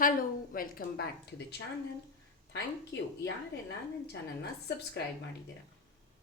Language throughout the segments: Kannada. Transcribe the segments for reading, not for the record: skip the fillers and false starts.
Hello, welcome back to the channel. Thank you ಯಾರೆಲ್ಲ ನನ್ನ ಚಾನಲ್ನ ಸಬ್ಸ್ಕ್ರೈಬ್ ಮಾಡಿದ್ದೀರಾ.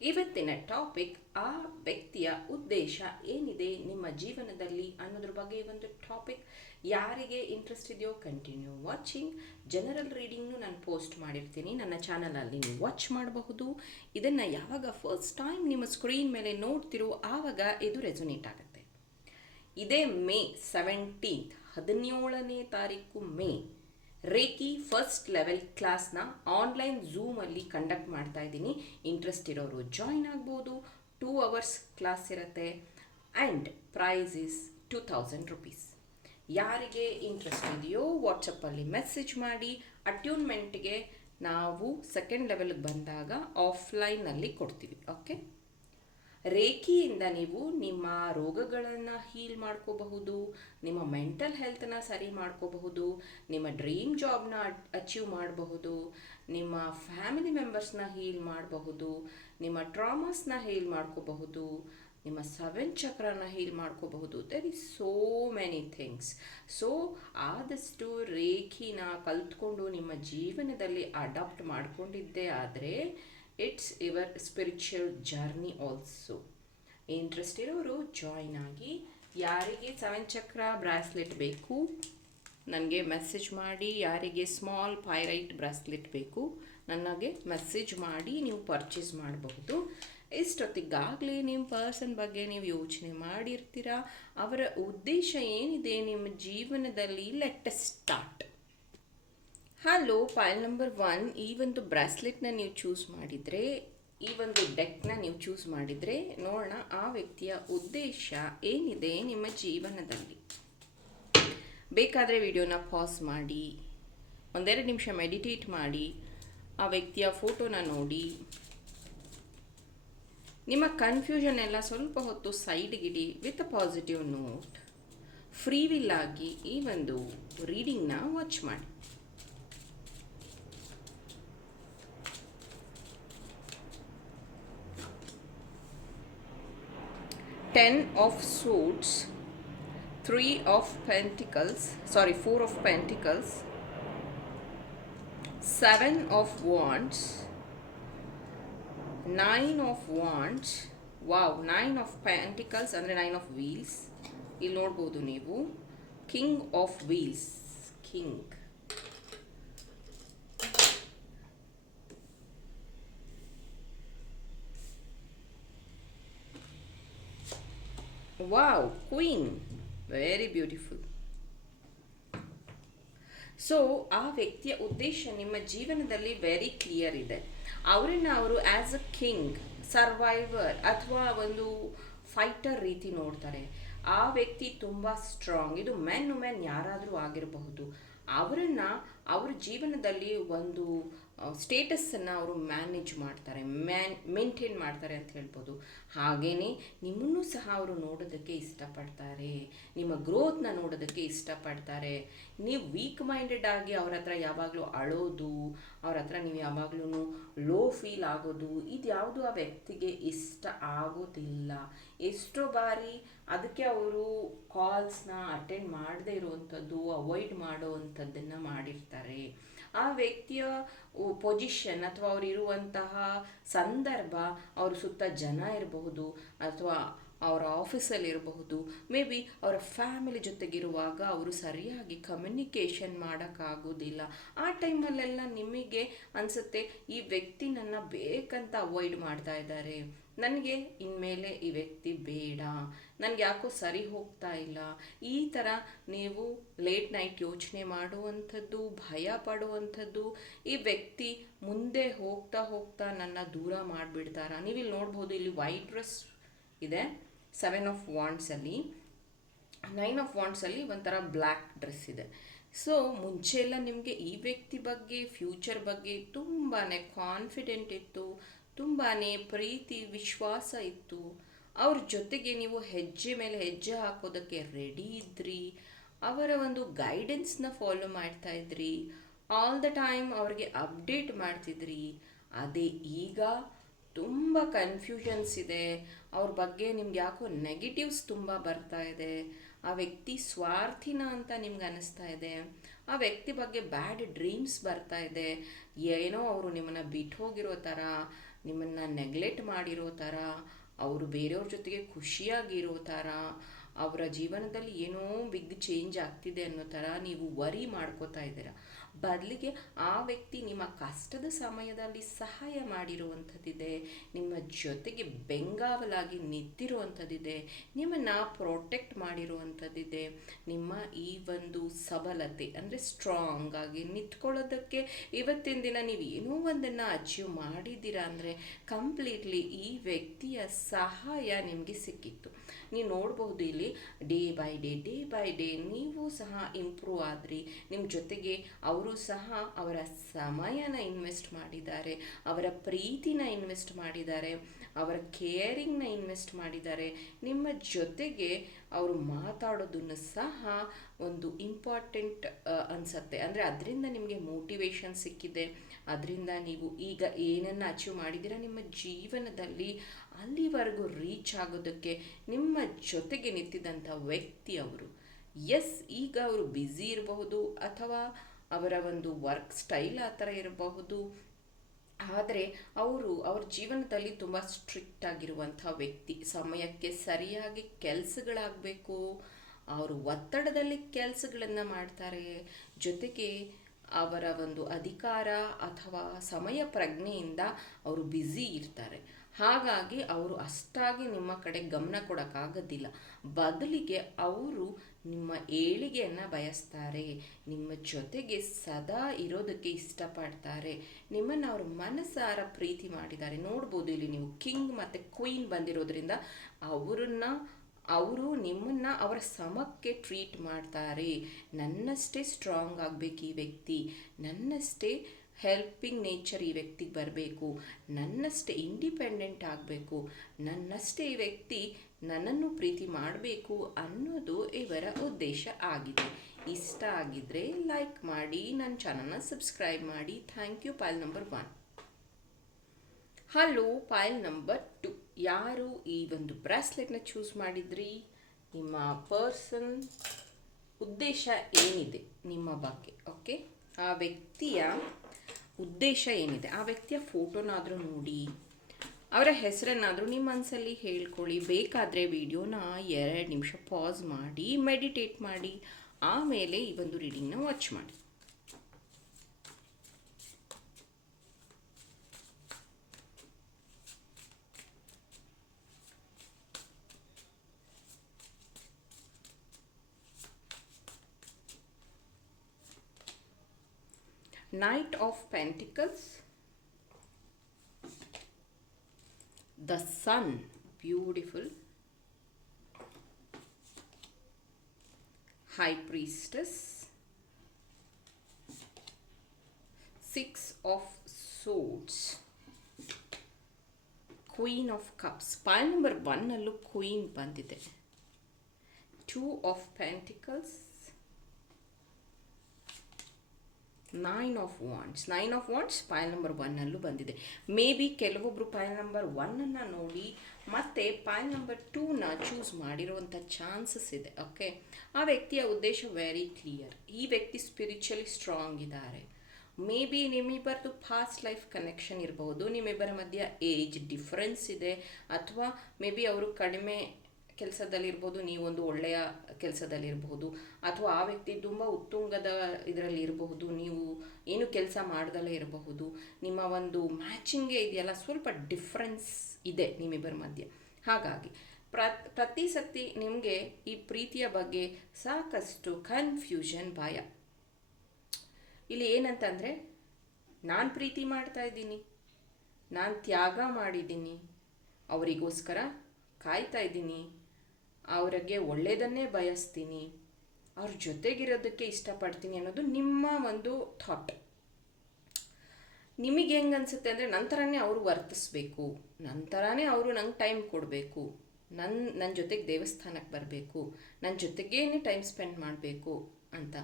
ಇವತ್ತಿನ ಟಾಪಿಕ್ ಆ ವ್ಯಕ್ತಿಯ ಉದ್ದೇಶ ಏನಿದೆ ನಿಮ್ಮ ಜೀವನದಲ್ಲಿ ಅನ್ನೋದ್ರ ಬಗ್ಗೆ ಒಂದು ಟಾಪಿಕ್. ಯಾರಿಗೆ ಇಂಟ್ರೆಸ್ಟ್ ಇದೆಯೋ ಕಂಟಿನ್ಯೂ ವಾಚಿಂಗ್. ಜನರಲ್ ರೀಡಿಂಗ್ನು ನಾನು ಪೋಸ್ಟ್ ಮಾಡಿರ್ತೀನಿ ನನ್ನ ಚಾನಲಲ್ಲಿ, ನೀವು ವಾಚ್ ಮಾಡಬಹುದು. ಇದನ್ನು ಯಾವಾಗ ಫಸ್ಟ್ ಟೈಮ್ ನಿಮ್ಮ ಸ್ಕ್ರೀನ್ ಮೇಲೆ ನೋಡ್ತಿರೋ ಆವಾಗ ಇದು ರೆಸೊನೇಟ್ ಆಗುತ್ತೆ. ಇದೇ ಮೇ 17th 17ನೇ ತಾರೀಕು ಮೇ ರೇಕಿ ಫಸ್ಟ್ ಲೆವೆಲ್ ಕ್ಲಾಸ್ನ ಆನ್ಲೈನ್ ಝೂಮಲ್ಲಿ ಕಂಡಕ್ಟ್ ಮಾಡ್ತಾ ಇದ್ದೀನಿ. ಇಂಟ್ರೆಸ್ಟ್ ಇರೋರು ಜಾಯಿನ್ ಆಗ್ಬೋದು. 2 hours ಕ್ಲಾಸ್ ಇರುತ್ತೆ ಆ್ಯಂಡ್ ಪ್ರೈಸ್ ಇಸ್ 2000 rupees. ಯಾರಿಗೆ ಇಂಟ್ರೆಸ್ಟ್ ಇದೆಯೋ ವಾಟ್ಸಪ್ಪಲ್ಲಿ ಮೆಸೇಜ್ ಮಾಡಿ. ಅಟ್ಯೂನ್ಮೆಂಟ್ಗೆ ನಾವು ಸೆಕೆಂಡ್ ಲೆವೆಲ್ಗೆ ಬಂದಾಗ ಆಫ್ಲೈನಲ್ಲಿ ಕೊಡ್ತೀವಿ. ಓಕೆ, ರೇಖಿಯಿಂದ ನೀವು ನಿಮ್ಮ ರೋಗಗಳನ್ನು ಹೀಲ್ ಮಾಡ್ಕೋಬಹುದು, ನಿಮ್ಮ ಮೆಂಟಲ್ ಹೆಲ್ತನ್ನ ಸರಿ ಮಾಡ್ಕೋಬಹುದು, ನಿಮ್ಮ ಡ್ರೀಮ್ ಜಾಬ್ನ ಅಚೀವ್ ಮಾಡಬಹುದು, ನಿಮ್ಮ ಫ್ಯಾಮಿಲಿ ಮೆಂಬರ್ಸ್ನ ಹೀಲ್ ಮಾಡಬಹುದು, ನಿಮ್ಮ ಟ್ರಾಮಾಸ್ನ ಹೀಲ್ ಮಾಡ್ಕೋಬಹುದು, ನಿಮ್ಮ 7 ಚಕ್ರನ ಹೀಲ್ ಮಾಡ್ಕೋಬಹುದು. There is so many things. So ಆದಷ್ಟು ರೇಖಿನ ಕಲ್ತ್ಕೊಂಡು ನಿಮ್ಮ ಜೀವನದಲ್ಲಿ ಅಡಾಪ್ಟ್ ಮಾಡಿಕೊಂಡಿದ್ದೇ ಆದರೆ it's your spiritual journey also. Interest ಇರೋರು ಜಾಯಿನ್ ಆಗಿ. ಯಾರಿಗೆ 7 ಚಕ್ರ ಬ್ರಾಸ್ಲೆಟ್ ಬೇಕು ನನಗೆ ಮೆಸೇಜ್ ಮಾಡಿ. ಯಾರಿಗೆ ಸ್ಮಾಲ್ ಪೈರೈಟ್ ಬ್ರಾಸ್ಲೆಟ್ ಬೇಕು ನನಗೆ ಮೆಸೇಜ್ ಮಾಡಿ, ನೀವು ಪರ್ಚೇಸ್ ಮಾಡಬಹುದು. ಇಷ್ಟೊತ್ತಿಗಾಗಲೇ ನಿಮ್ಮ ಪರ್ಸನ್ ಬಗ್ಗೆ ನೀವು ಯೋಚನೆ ಮಾಡಿರ್ತೀರ. ಅವರ ಉದ್ದೇಶ ಏನಿದೆ ನಿಮ್ಮ ಜೀವನದಲ್ಲಿ. Let us start. Hello, file number 1. ಈ ಒಂದು ಬ್ರಾಸ್ಲೆಟ್ನ ನೀವು ಚೂಸ್ ಮಾಡಿದರೆ, ಈ ಒಂದು ಡೆಕ್ನ ನೀವು ಚೂಸ್ ಮಾಡಿದರೆ ನೋಡೋಣ ಆ ವ್ಯಕ್ತಿಯ ಉದ್ದೇಶ ಏನಿದೆ ನಿಮ್ಮ ಜೀವನದಲ್ಲಿ. ಬೇಕಾದರೆ ವಿಡಿಯೋನ ಪಾಸ್ ಮಾಡಿ, 1-2 ನಿಮಿಷ ಮೆಡಿಟೇಟ್ ಮಾಡಿ, ಆ ವ್ಯಕ್ತಿಯ ಫೋಟೋನ ನೋಡಿ. ನಿಮ್ಮ ಕನ್ಫ್ಯೂಷನ್ ಎಲ್ಲ ಸ್ವಲ್ಪ ಹೊತ್ತು ಸೈಡ್ಗಿಡಿ. With a positive note free will ಆಗಿ ಈ ಒಂದು ರೀಡಿಂಗ್ನ ವಾಚ್ ಮಾಡಿ. Ten of Swords, 4 of Pentacles, 7 of Wands, 9 of Wands. Wow, 9 of Pentacles ಅಂದರೆ 9 of Wheels. ಇಲ್ಲಿ ನೋಡ್ಬೋದು ನೀವು. King of wheels, king. Wow, queen, very beautiful. So ಆ ವ್ಯಕ್ತಿಯ ಉದ್ದೇಶ ನಿಮ್ಮ ಜೀವನದಲ್ಲಿ ವೆರಿ ಕ್ಲಿಯರ್ ಇದೆ. ಅವರನ್ನು ಅವರು ಆ್ಯಸ್ ಅ ಕಿಂಗ್, ಸರ್ವೈವರ್ ಅಥವಾ ಒಂದು ಫೈಟರ್ ರೀತಿ ನೋಡ್ತಾರೆ. ಆ ವ್ಯಕ್ತಿ ತುಂಬ ಸ್ಟ್ರಾಂಗ್. ಇದು ವುಮೆನ್ ಯಾರಾದರೂ ಆಗಿರಬಹುದು. ಅವರನ್ನು ಅವ್ರ ಜೀವನದಲ್ಲಿ ಒಂದು ಸ್ಟೇಟಸ್ಸನ್ನು ಅವರು ಮ್ಯಾನೇಜ್ ಮಾಡ್ತಾರೆ, ಮೇಂಟೈನ್ ಮಾಡ್ತಾರೆ ಅಂತ ಹೇಳ್ಬೋದು. ಹಾಗೆಯೇ ನಿಮ್ಮನ್ನು ಸಹ ಅವರು ನೋಡೋದಕ್ಕೆ ಇಷ್ಟಪಡ್ತಾರೆ, ನಿಮ್ಮ ಗ್ರೋತ್ನ ನೋಡೋದಕ್ಕೆ ಇಷ್ಟಪಡ್ತಾರೆ. ನೀವು ವೀಕ್ ಮೈಂಡೆಡ್ ಆಗಿ ಅವ್ರ ಹತ್ರ ಯಾವಾಗಲೂ ಅಳೋದು, ಅವ್ರ ಹತ್ರ ನೀವು ಯಾವಾಗಲೂ ಲೋ ಫೀಲ್ ಆಗೋದು, ಇದು ಯಾವುದು ಆ ವ್ಯಕ್ತಿಗೆ ಇಷ್ಟ ಆಗೋದಿಲ್ಲ. ಎಷ್ಟೋ ಬಾರಿ ಅದಕ್ಕೆ ಅವರು ಕಾಲ್ಸ್ನ ಅಟೆಂಡ್ ಮಾಡದೇ ಇರುವಂಥದ್ದು, ಅವಾಯ್ಡ್ ಮಾಡುವಂಥದ್ದನ್ನು ಮಾಡಿರ್ತಾರೆ. ಆ ವ್ಯಕ್ತಿಯ ಪೊಸಿಷನ್ ಅಥವಾ ಅವರಿರುವಂತಹ ಸಂದರ್ಭ, ಅವ್ರ ಸುತ್ತ ಜನ ಇರಬಹುದು ಅಥವಾ ಅವರ ಆಫೀಸಲ್ಲಿ ಇರಬಹುದು, ಮೇ ಬಿ ಅವರ ಫ್ಯಾಮಿಲಿ ಜೊತೆಗಿರುವಾಗ ಅವರು ಸರಿಯಾಗಿ ಕಮ್ಯುನಿಕೇಷನ್ ಮಾಡೋಕ್ಕಾಗೋದಿಲ್ಲ. ಆ ಟೈಮಲ್ಲೆಲ್ಲ ನಿಮಗೆ ಅನಿಸುತ್ತೆ ಈ ವ್ಯಕ್ತಿ ನನ್ನ ಬೇಕಂತ ಅವಾಯ್ಡ್ ಮಾಡ್ತಾ ಇದ್ದಾರೆ, ನನಗೆ ಇನ್ಮೇಲೆ ಈ ವ್ಯಕ್ತಿ ಬೇಡ, ನನಗೆ ಯಾಕೋ ಸರಿ ಹೋಗ್ತಾ ಇಲ್ಲ. ಈ ಥರ ನೀವು ಲೇಟ್ ನೈಟ್ ಯೋಚನೆ ಮಾಡುವಂಥದ್ದು, ಭಯ ಪಡುವಂಥದ್ದು. ಈ ವ್ಯಕ್ತಿ ಮುಂದೆ ಹೋಗ್ತಾ ಹೋಗ್ತಾ ನನ್ನ ದೂರ ಮಾಡಿಬಿಡ್ತಾರ. ನೀವಿಲ್ಲಿ ನೋಡ್ಬೋದು, ಇಲ್ಲಿ ವೈಟ್ ಡ್ರೆಸ್ ಇದೆ 7 of Wandsಲ್ಲಿ. 9 of Wandsಲ್ಲಿ ಒಂಥರ ಬ್ಲ್ಯಾಕ್ ಡ್ರೆಸ್ ಇದೆ. ಸೊ ಮುಂಚೆ ಎಲ್ಲ ನಿಮಗೆ ಈ ವ್ಯಕ್ತಿ ಬಗ್ಗೆ, ಫ್ಯೂಚರ್ ಬಗ್ಗೆ ತುಂಬಾ ಕಾನ್ಫಿಡೆಂಟ್ ಇತ್ತು, ತುಂಬಾ ಪ್ರೀತಿ ವಿಶ್ವಾಸ ಇತ್ತು. ಅವ್ರ ಜೊತೆಗೆ ನೀವು ಹೆಜ್ಜೆ ಮೇಲೆ ಹೆಜ್ಜೆ ಹಾಕೋದಕ್ಕೆ ರೆಡಿ ಇದ್ರಿ. ಅವರ ಒಂದು ಗೈಡೆನ್ಸ್ನ ಫಾಲೋ ಮಾಡ್ತಾ ಇದ್ರಿ. ಆಲ್ ದ ಟೈಮ್ ಅವ್ರಿಗೆ ಅಪ್ಡೇಟ್ ಮಾಡ್ತಿದ್ರಿ. ಅದೇ ಈಗ ತುಂಬ ಕನ್ಫ್ಯೂಷನ್ಸ್ ಇದೆ. ಅವ್ರ ಬಗ್ಗೆ ನಿಮ್ಗೆ ಯಾಕೋ ನೆಗೆಟಿವ್ಸ್ ತುಂಬ ಬರ್ತಾ ಇದೆ. ಆ ವ್ಯಕ್ತಿ ಸ್ವಾರ್ಥಿನ ಅಂತ ನಿಮ್ಗೆ ಅನ್ನಿಸ್ತಾ ಇದೆ. ಆ ವ್ಯಕ್ತಿ ಬಗ್ಗೆ ಬ್ಯಾಡ್ ಡ್ರೀಮ್ಸ್ ಬರ್ತಾ ಇದೆ. ಏನೋ ಅವರು ನಿಮ್ಮನ್ನು ಬಿಟ್ಟು ಹೋಗಿರೋ ಥರ, ನಿಮ್ಮನ್ನು ನೆಗ್ಲೆಕ್ಟ್ ಮಾಡಿರೋ ಥರ, ಅವರು ಬೇರೆಯವ್ರ ಜೊತೆಗೆ ಖುಷಿಯಾಗಿರೋ ಥರ, ಅವರ ಜೀವನದಲ್ಲಿ ಏನೋ ಬಿಗ್ ಚೇಂಜ್ ಆಗ್ತಿದೆ ಅನ್ನೋ ಥರ ನೀವು ವರಿ ಮಾಡ್ಕೋತಾ ಇದ್ದೀರ. ಬದಲಿಗೆ ಆ ವ್ಯಕ್ತಿ ನಿಮ್ಮ ಕಷ್ಟದ ಸಮಯದಲ್ಲಿ ಸಹಾಯ ಮಾಡಿರುವಂಥದ್ದಿದೆ, ನಿಮ್ಮ ಜೊತೆಗೆ ಬೆಂಗಾವಲಾಗಿ ನಿಂತಿರುವಂಥದ್ದಿದೆ, ನಿಮ್ಮನ್ನು ಪ್ರೊಟೆಕ್ಟ್ ಮಾಡಿರುವಂಥದ್ದಿದೆ. ನಿಮ್ಮ ಈ ಒಂದು ಸಬಲತೆ ಅಂದರೆ ಸ್ಟ್ರಾಂಗ್ ಆಗಿ ನಿಂತ್ಕೊಳ್ಳೋದಕ್ಕೆ ಇವತ್ತಿನ ದಿನ ನೀವು ಏನೋ ಒಂದನ್ನು ಅಚೀವ್ ಮಾಡಿದ್ದೀರಾ ಅಂದರೆ ಕಂಪ್ಲೀಟ್ಲಿ ಈ ವ್ಯಕ್ತಿಯ ಸಹಾಯ ನಿಮಗೆ ಸಿಕ್ಕಿತ್ತು. ನೀವು ನೋಡ್ಬೋದು ಇಲ್ಲಿ ಡೇ ಬೈ ಡೇ ನೀವು ಸಹ ಇಂಪ್ರೂವ್ ಆದ್ರಿ. ನಿಮ್ಮ ಜೊತೆಗೆ ಅವರು ಸಹ ಅವರ ಸಮಯನ ಇನ್ವೆಸ್ಟ್ ಮಾಡಿದ್ದಾರೆ, ಅವರ ಪ್ರೀತಿನ ಇನ್ವೆಸ್ಟ್ ಮಾಡಿದ್ದಾರೆ, ಅವರ ಕೇರಿಂಗ್ನ ಇನ್ವೆಸ್ಟ್ ಮಾಡಿದ್ದಾರೆ. ನಿಮ್ಮ ಜೊತೆಗೆ ಅವರು ಮಾತಾಡೋದನ್ನು ಸಹ ಒಂದು ಇಂಪಾರ್ಟೆಂಟ್ ಅನಿಸುತ್ತೆ. ಅಂದರೆ ಅದರಿಂದ ನಿಮಗೆ ಮೋಟಿವೇಶನ್ ಸಿಕ್ಕಿದೆ. ಅದರಿಂದ ನೀವು ಈಗ ಏನನ್ನು ಅಚೀವ್ ಮಾಡಿದ್ದೀರಾ ನಿಮ್ಮ ಜೀವನದಲ್ಲಿ ಅಲ್ಲಿವರೆಗೂ ರೀಚ್ ಆಗೋದಕ್ಕೆ ನಿಮ್ಮ ಜೊತೆಗೆ ನಿಂತಿದ್ದಂಥ ವ್ಯಕ್ತಿ ಅವರು. ಈಗ ಅವರು ಬ್ಯುಸಿ ಇರಬಹುದು ಅಥವಾ ಅವರ ಒಂದು ವರ್ಕ್ ಸ್ಟೈಲ್ ಆ ಥರ ಇರಬಹುದು, ಆದರೆ ಅವ್ರ ಜೀವನದಲ್ಲಿ ತುಂಬ ಸ್ಟ್ರಿಕ್ಟ್ ಆಗಿರುವಂಥ ವ್ಯಕ್ತಿ. ಸಮಯಕ್ಕೆ ಸರಿಯಾಗಿ ಕೆಲಸಗಳಾಗಬೇಕು, ಅವರು ಒತ್ತಡದಲ್ಲಿ ಕೆಲಸಗಳನ್ನು ಮಾಡ್ತಾರೆ, ಜೊತೆಗೆ ಅವರ ಒಂದು ಅಧಿಕಾರ ಅಥವಾ ಸಮಯ ಪ್ರಜ್ಞೆಯಿಂದ ಅವರು ಬ್ಯುಸಿ ಇರ್ತಾರೆ. ಹಾಗಾಗಿ ಅವರು ಅಷ್ಟಾಗಿ ನಿಮ್ಮ ಕಡೆ ಗಮನ ಕೊಡೋಕ್ಕಾಗೋದಿಲ್ಲ. ಬದಲಿಗೆ ಅವರು ನಿಮ್ಮ ಏಳಿಗೆಯನ್ನು ಬಯಸ್ತಾರೆ, ನಿಮ್ಮ ಜೊತೆಗೆ ಸದಾ ಇರೋದಕ್ಕೆ ಇಷ್ಟಪಡ್ತಾರೆ, ನಿಮ್ಮನ್ನು ಅವರು ಮನಸಾರ ಪ್ರೀತಿ ಮಾಡಿದ್ದಾರೆ. ನೋಡ್ಬೋದು ಇಲ್ಲಿ ನೀವು ಕಿಂಗ್ ಮತ್ತು ಕ್ವೀನ್ ಬಂದಿರೋದ್ರಿಂದ ಅವರು ನಿಮ್ಮನ್ನು ಅವರ ಸಮಕ್ಕೆ ಟ್ರೀಟ್ ಮಾಡ್ತಾರೆ. ನನ್ನಷ್ಟೇ ಸ್ಟ್ರಾಂಗ್ ಆಗಬೇಕು ಈ ವ್ಯಕ್ತಿ, ನನ್ನಷ್ಟೇ ಹೆಲ್ಪಿಂಗ್ ನೇಚರ್ ಈ ವ್ಯಕ್ತಿಗೆ ಬರಬೇಕು, ನನ್ನಷ್ಟೇ ಇಂಡಿಪೆಂಡೆಂಟ್ ಆಗಬೇಕು, ನನ್ನಷ್ಟೇ ಈ ವ್ಯಕ್ತಿ ನನ್ನನ್ನು ಪ್ರೀತಿ ಮಾಡಬೇಕು ಅನ್ನೋದು ಇವರ ಉದ್ದೇಶ ಆಗಿದೆ. ಇಷ್ಟ ಆಗಿದ್ದರೆ ಲೈಕ್ ಮಾಡಿ, ನನ್ನ ಚಾನಲ್ನ ಸಬ್ಸ್ಕ್ರೈಬ್ ಮಾಡಿ. Thank you. Payal number 1. Hello Payal number 2. ಯಾರು ಈ ಒಂದು ಬ್ರಾಸ್ಲೆಟ್ನ ಚೂಸ್ ಮಾಡಿದ್ರಿ? ನಿಮ್ಮ ಪರ್ಸನ್ ಉದ್ದೇಶ ಏನಿದೆ ನಿಮ್ಮ ಬಗ್ಗೆ? ಓಕೆ, ಆ ವ್ಯಕ್ತಿಯ ಉದ್ದೇಶ ಏನಿದೆ? ಆ ವ್ಯಕ್ತಿಯ ಫೋಟೋನಾದರೂ ನೋಡಿ, ಅವರ ಹೆಸರನ್ನಾದರೂ ನಿಮ್ಮ ಮನಸ್ಸಲ್ಲಿ ಹೇಳ್ಕೊಳ್ಳಿ. ಬೇಕಾದರೆ ವಿಡಿಯೋನ 2 ನಿಮಿಷ ಪಾಸ್ ಮಾಡಿ ಮೆಡಿಟೇಟ್ ಮಾಡಿ, ಆಮೇಲೆ ಈ ಒಂದು ರೀಡಿಂಗ್ನ ವಾಚ್ ಮಾಡಿ. Knight of Pentacles, the Sun, beautiful, High Priestess, 6 of Swords, Queen of Cups. Payal number 1 queen ಬಂದಿದೆ. 2 of Pentacles, 9 of Wands Payal number 1 ಬಂದಿದೆ. ಮೇ ಬಿ ಕೆಲವೊಬ್ಬರು ಪಾಯಲ್ ನಂಬರ್ 1 ನೋಡಿ ಮತ್ತೆ ಪಾಯಲ್ ನಂಬರ್ 2 ಚೂಸ್ ಮಾಡಿರುವಂಥ ಚಾನ್ಸಸ್ ಇದೆ. ಓಕೆ, ಆ ವ್ಯಕ್ತಿಯ ಉದ್ದೇಶ ವೆರಿ ಕ್ಲಿಯರ್. ಈ ವ್ಯಕ್ತಿ ಸ್ಪಿರಿಚುವಲಿ ಸ್ಟ್ರಾಂಗ್ ಇದ್ದಾರೆ. ಮೇ ಬಿ ನಿಮ್ಮಿಬ್ಬರದು ಫಾಸ್ಟ್ ಲೈಫ್ ಕನೆಕ್ಷನ್ ಇರಬಹುದು, ನಿಮ್ಮಿಬ್ಬರ ಮಧ್ಯ ಏಜ್ ಡಿಫ್ರೆನ್ಸ್ ಇದೆ, ಅಥವಾ ಮೇ ಬಿ ಅವರು ಕಡಿಮೆ ಕೆಲಸದಲ್ಲಿರ್ಬೋದು, ನೀವೊಂದು ಒಳ್ಳೆಯ ಕೆಲಸದಲ್ಲಿರಬಹುದು, ಅಥವಾ ಆ ವ್ಯಕ್ತಿ ತುಂಬ ಉತ್ತುಂಗದ ಇದರಲ್ಲಿ ಇರಬಹುದು, ನೀವು ಏನು ಕೆಲಸ ಮಾಡ್ದಲೇ ಇರಬಹುದು. ನಿಮ್ಮ ಒಂದು ಮ್ಯಾಚಿಂಗೇ ಇದೆಯಲ್ಲ, ಸ್ವಲ್ಪ ಡಿಫ್ರೆನ್ಸ್ ಇದೆ ನಿಮ್ಮಿಬ್ಬರ ಮಧ್ಯೆ. ಹಾಗಾಗಿ ಪ್ರತಿ ಸತಿ ನಿಮಗೆ ಈ ಪ್ರೀತಿಯ ಬಗ್ಗೆ ಸಾಕಷ್ಟು ಕನ್ಫ್ಯೂಷನ್, ಭಯ. ಇಲ್ಲಿ ಏನಂತಂದರೆ, ನಾನು ಪ್ರೀತಿ ಮಾಡ್ತಾ ಇದ್ದೀನಿ, ನಾನು ತ್ಯಾಗ ಮಾಡಿದ್ದೀನಿ, ಅವರಿಗೋಸ್ಕರ ಕಾಯ್ತಾ ಇದ್ದೀನಿ, ಅವರಿಗೆ ಒಳ್ಳೆಯದನ್ನೇ ಬಯಸ್ತೀನಿ, ಅವ್ರ ಜೊತೆಗಿರೋದಕ್ಕೆ ಇಷ್ಟಪಡ್ತೀನಿ ಅನ್ನೋದು ನಿಮ್ಮ ಒಂದು ಥಾಟ್. ನಿಮಗೆ ಹೆಂಗೆ ಅನಿಸುತ್ತೆ ಅಂದರೆ, ನಂತರನೇ ಅವರು ವರ್ತಿಸ್ಬೇಕು, ನಂತರನೇ ಅವರು ನಂಗೆ ಟೈಮ್ ಕೊಡಬೇಕು, ನನ್ನ ಜೊತೆಗೆ ದೇವಸ್ಥಾನಕ್ಕೆ ಬರಬೇಕು, ನನ್ನ ಜೊತೆಗೇನೆ ಟೈಮ್ ಸ್ಪೆಂಡ್ ಮಾಡಬೇಕು ಅಂತ.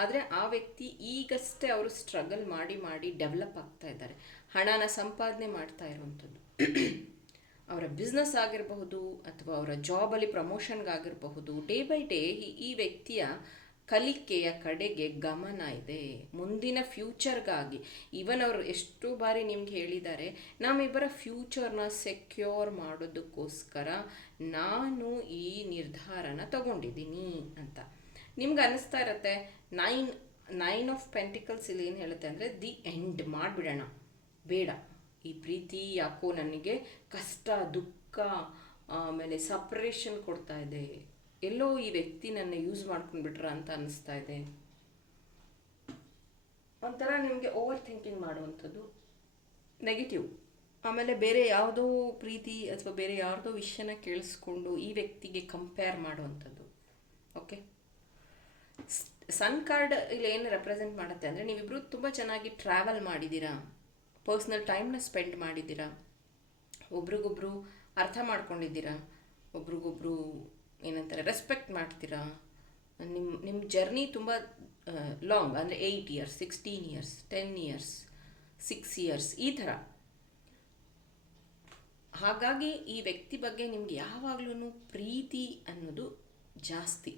ಆದರೆ ಆ ವ್ಯಕ್ತಿ ಈಗಷ್ಟೇ ಅವರು ಸ್ಟ್ರಗಲ್ ಮಾಡಿ ಡೆವಲಪ್ ಆಗ್ತಾ ಇದ್ದಾರೆ, ಹಣನ ಸಂಪಾದನೆ ಮಾಡ್ತಾ ಇರುವಂಥದ್ದು. ಅವರ ಬಿಸ್ನೆಸ್ ಆಗಿರಬಹುದು ಅಥವಾ ಅವರ ಜಾಬಲ್ಲಿ ಪ್ರಮೋಷನ್ಗಾಗಿರಬಹುದು. ಡೇ ಬೈ ಡೇ ಈ ವ್ಯಕ್ತಿಯ ಕಲಿಕೆಯ ಕಡೆಗೆ ಗಮನ ಇದೆ, ಮುಂದಿನ ಫ್ಯೂಚರ್ಗಾಗಿ. ಈವನ್ ಅವರು ಎಷ್ಟು ಬಾರಿ ನಿಮ್ಗೆ ಹೇಳಿದ್ದಾರೆ, ನಮ್ಮಿಬ್ಬರ ಫ್ಯೂಚರ್ನ ಸೆಕ್ಯೂರ್ ಮಾಡೋದಕ್ಕೋಸ್ಕರ ನಾನು ಈ ನಿರ್ಧಾರನ ತಗೊಂಡಿದ್ದೀನಿ ಅಂತ. ನಿಮ್ಗೆ ಅನ್ನಿಸ್ತಾ ಇರತ್ತೆ ನೈನ್ ಆಫ್ ಪೆಂಟಿಕಲ್ಸ್ ಇಲ್ಲಿ ಏನು ಹೇಳುತ್ತೆ ಅಂದರೆ ದಿ ಎಂಡ್ ಮಾಡಿಬಿಡೋಣ, ಬೇಡ ಈ ಪ್ರೀತಿ ಯಾಕೋ ನನಗೆ ಕಷ್ಟ, ದುಃಖ, ಆಮೇಲೆ ಸಪ್ರೇಷನ್ ಕೊಡ್ತಾ ಇದೆ, ಎಲ್ಲೋ ಈ ವ್ಯಕ್ತಿ ನನ್ನ ಯೂಸ್ ಮಾಡ್ಕೊಂಡ್ಬಿಟ್ರ ಅಂತ ಅನ್ನಿಸ್ತಾ ಇದೆ. ಒಂಥರ ನಿಮಗೆ ಓವರ್ ಥಿಂಕಿಂಗ್ ಮಾಡುವಂಥದ್ದು, ನೆಗೆಟಿವ್. ಆಮೇಲೆ ಬೇರೆ ಯಾವುದೋ ಪ್ರೀತಿ ಅಥವಾ ಬೇರೆ ಯಾರ್ದೋ ವಿಷಯನ ಕೇಳಿಸ್ಕೊಂಡು ಈ ವ್ಯಕ್ತಿಗೆ ಕಂಪೇರ್ ಮಾಡುವಂಥದ್ದು. ಓಕೆ, ಸನ್ ಕಾರ್ಡ್ ಇಲ್ಲಿ ಏನು ರೆಪ್ರೆಸೆಂಟ್ ಮಾಡುತ್ತೆ ಅಂದರೆ ನೀವಿಬ್ಬರು ತುಂಬ ಚೆನ್ನಾಗಿ ಟ್ರಾವೆಲ್ ಮಾಡಿದ್ದೀರಾ, ಪರ್ಸ್ನಲ್ ಟೈಮ್ನ ಸ್ಪೆಂಡ್ ಮಾಡಿದ್ದೀರಾ, ಒಬ್ರಿಗೊಬ್ರು ಅರ್ಥ ಮಾಡ್ಕೊಂಡಿದ್ದೀರಾ, ಒಬ್ರಿಗೊಬ್ರು ಏನಂತಾರೆ ರೆಸ್ಪೆಕ್ಟ್ ಮಾಡ್ತೀರಾ. ನಿಮ್ಮ ಜರ್ನಿ ತುಂಬ ಲಾಂಗ್, ಅಂದರೆ 8 ಇಯರ್ಸ್, 16 ಇಯರ್ಸ್, 10 ಇಯರ್ಸ್, 6 ಇಯರ್ಸ್ ಈ ಥರ. ಹಾಗಾಗಿ ಈ ವ್ಯಕ್ತಿ ಬಗ್ಗೆ ನಿಮ್ಗೆ ಯಾವಾಗಲೂ ಪ್ರೀತಿ ಅನ್ನೋದು ಜಾಸ್ತಿ.